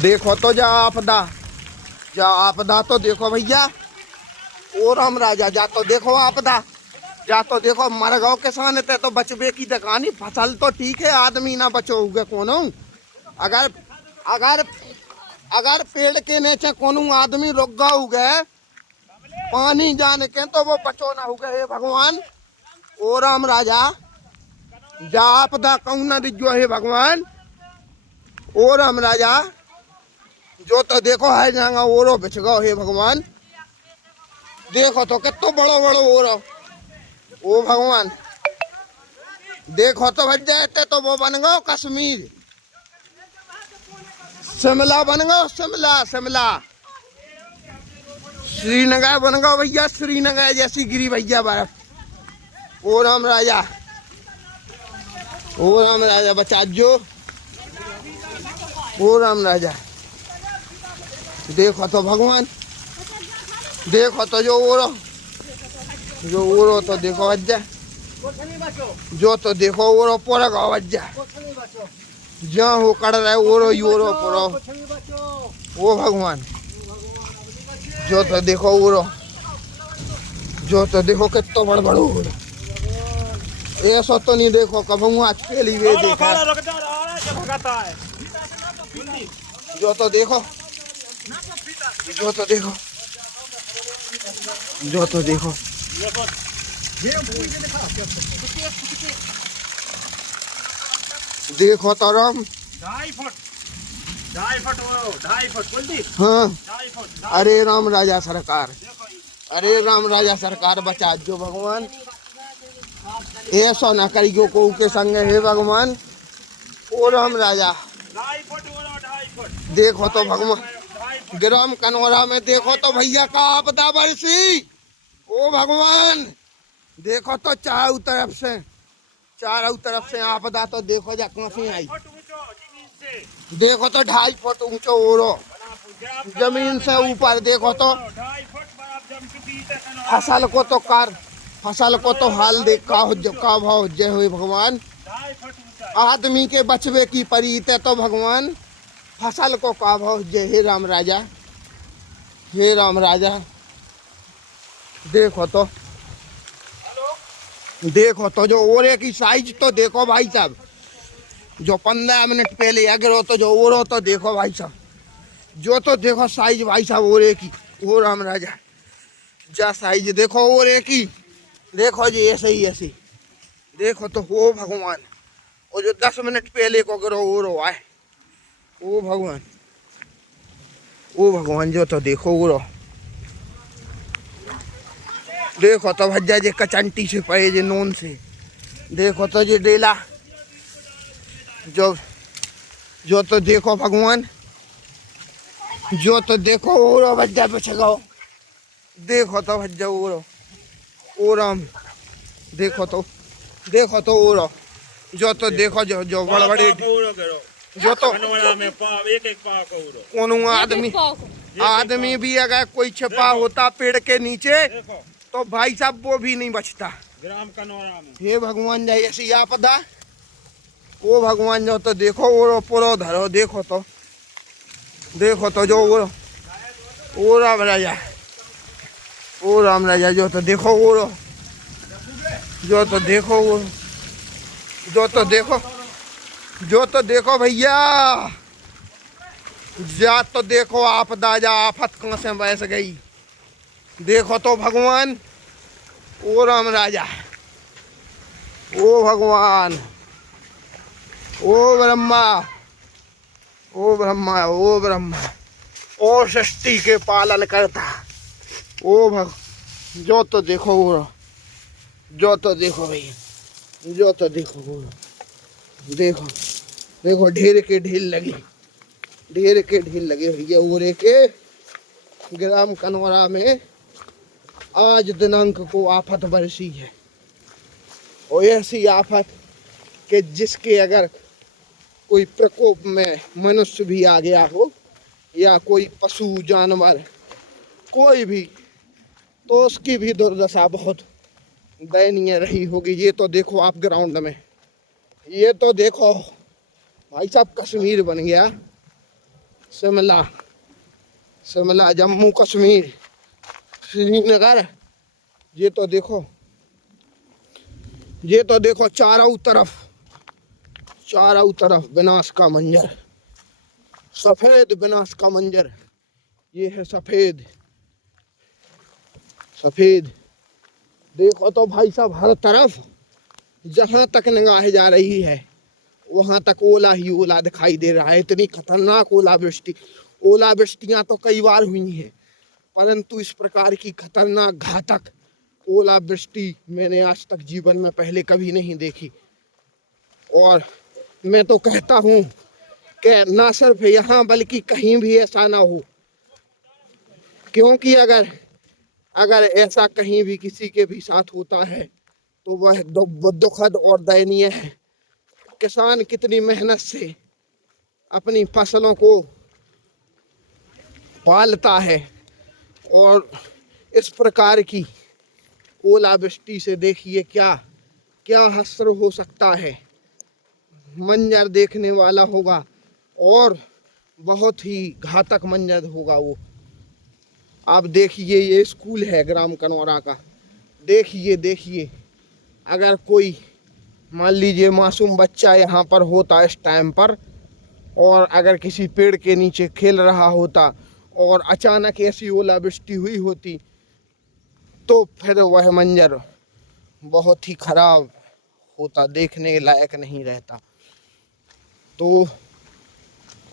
देखो तो जा आपदा तो देखो भैया। ओ राम राजा जा तो देखो आपदा, जा तो देखो मर गो किसान ते तो बचबे की दकानी। फसल तो ठीक है, आदमी ना बचोगे कोनो। अगर अगर अगर पेड़ के नीचे कोनो आदमी रुक गौ गए पानी जाने के तो वो बचो ना हो गए। हे भगवान ओ राम राजा जा आपदा कहूँ ना दिजो हे भगवान। ओ राम राजा जो तो देखो है जांगा ओरो बिछ गो हे भगवान। देखो तो कितो बड़ो बड़ो ओरो। ओ भगवान देखो तो भज जाते तो वो बन गो कश्मीर, शिमला बन गो शिमला श्रीनगर बन गो भैया, श्रीनगर जैसी गिरी भैया बर्फ। ओ राम राजा बचा जो। ओ राम राजा देखो तो भगवान, देखो तो जो ओरो तो देखो वज्जा, जो तो देखो ओरो पूरा गाँव वज्जा जहाँ हो कड़ रहा है ओरो ही ओरो पूरा। ओ भगवान जो तो देखो ओरो, जो तो देखो कितना बड़ बड़ो ओरो। ऐसा तो नहीं देखो कभी आज पहली वे देखा। जो तो देखो, जो तो देखो, जो तो देखो देखो तो राम 2.5 फुट हाँ। अरे राम राजा सरकार, अरे राम राजा सरकार बचा जो भगवान। ऐसा ना करियो को के संग हे भगवान। ओ राम राजा देखो तो भगवान ग्राम कनौरा में देखो तो भैया का आपदा बरसी। ओ भगवान देखो तो चारों तरफ से आपदा तो देखो जा कहाँ से आई। देखो तो 2.5 फुट ऊंचो ओरो जमीन से ऊपर। देखो तो फसल को तो हाल देख का भाव जय हो भगवान। आदमी के बचवे की परीत है तो भगवान फसल को का भाव जय। हे राम राजा, हे राम राजा देखो तो जो ओरे की साइज तो देखो भाई साहब। जो 15 मिनट पहले अगर तो जो ओरो तो देखो भाई साहब, जो तो देखो साइज भाई साहब ओरे की। ओ राम राजा जा साइज देखो ओरे की, देखो जी ऐसे ही देखो तो हो भगवान। और जो 10 मिनट पहले को अगर ओरो आए ओ भगवान जो तो देखो ओरो। देखो तो भज्जा जे कचंटी से पड़े जे नोन से। देखो तो जे डेला जो तो देखो भगवान, जो तो देखो ओरो भज्जा बच गो। देखो तो भज्जा ओरो ओ राम देखो तो ओरो जो तो देखो जो बड़े बड़े जो तो कोनो आदमी भी अगर कोई छिपा होता पेड़ के नीचे तो भाई साहब वो भी नहीं बचता। ग्राम कनौरा में हे भगवान जाए ऐसी आपदा। ओ भगवान जो तो देखो ओरो पूरा धरो। देखो तो जो ओ राम राजा, ओ राम राजा जो तो देखो ओरो, जो तो देखो ओरो, जो तो देखो भैया। जा तो देखो आपदा जा आफत कहाँ से बस गई। देखो तो भगवान ओ राम राजा, ओ भगवान, ओ ब्रह्मा, ओ ब्रह्मा, ओ ब्रह्मा, ओ सृष्टि के पालन करता। ओ जो तो देखो ओरो, जो तो देखो भैया, जो तो देखो ओरो। देखो ढेर के ढील लगी भैया ओरे के। ग्राम कनौरा में आज दिनांक को आफत बरसी है। और ऐसी आफत कि जिसके अगर कोई प्रकोप में मनुष्य भी आ गया हो या कोई पशु जानवर कोई भी, तो उसकी भी दुर्दशा बहुत दयनीय रही होगी। ये तो देखो आप ग्राउंड में, ये तो देखो भाई साहब कश्मीर बन गया। शिमला, शिमला, जम्मू कश्मीर, श्रीनगर। ये तो देखो, ये तो देखो चारों तरफ विनाश का मंजर, सफेद विनाश का मंजर। ये है सफेद, सफेद। देखो तो भाई साहब, हर तरफ जहां तक निगाह जा रही है वहां तक ओला ही ओला दिखाई दे रहा है। इतनी खतरनाक ओलावृष्टि, ओलावृष्टियां तो कई बार हुई हैं, परंतु इस प्रकार की खतरनाक घातक ओलावृष्टि मैंने आज तक जीवन में पहले कभी नहीं देखी। और मैं तो कहता हूँ कि ना सिर्फ यहाँ बल्कि कहीं भी ऐसा ना हो, क्योंकि अगर ऐसा कहीं भी किसी के भी साथ होता है तो वह दुखद और दयनीय है। किसान कितनी मेहनत से अपनी फसलों को पालता है और इस प्रकार की ओलावृष्टि से देखिए क्या क्या हश्र हो सकता है। मंजर देखने वाला होगा और बहुत ही घातक मंजर होगा वो। आप देखिए, ये स्कूल है ग्राम कनौरा का। देखिए अगर कोई मान लीजिए मासूम बच्चा यहाँ पर होता इस टाइम पर, और अगर किसी पेड़ के नीचे खेल रहा होता और अचानक ऐसी ओलावृष्टि हुई होती तो फिर वह मंजर बहुत ही खराब होता, देखने लायक नहीं रहता। तो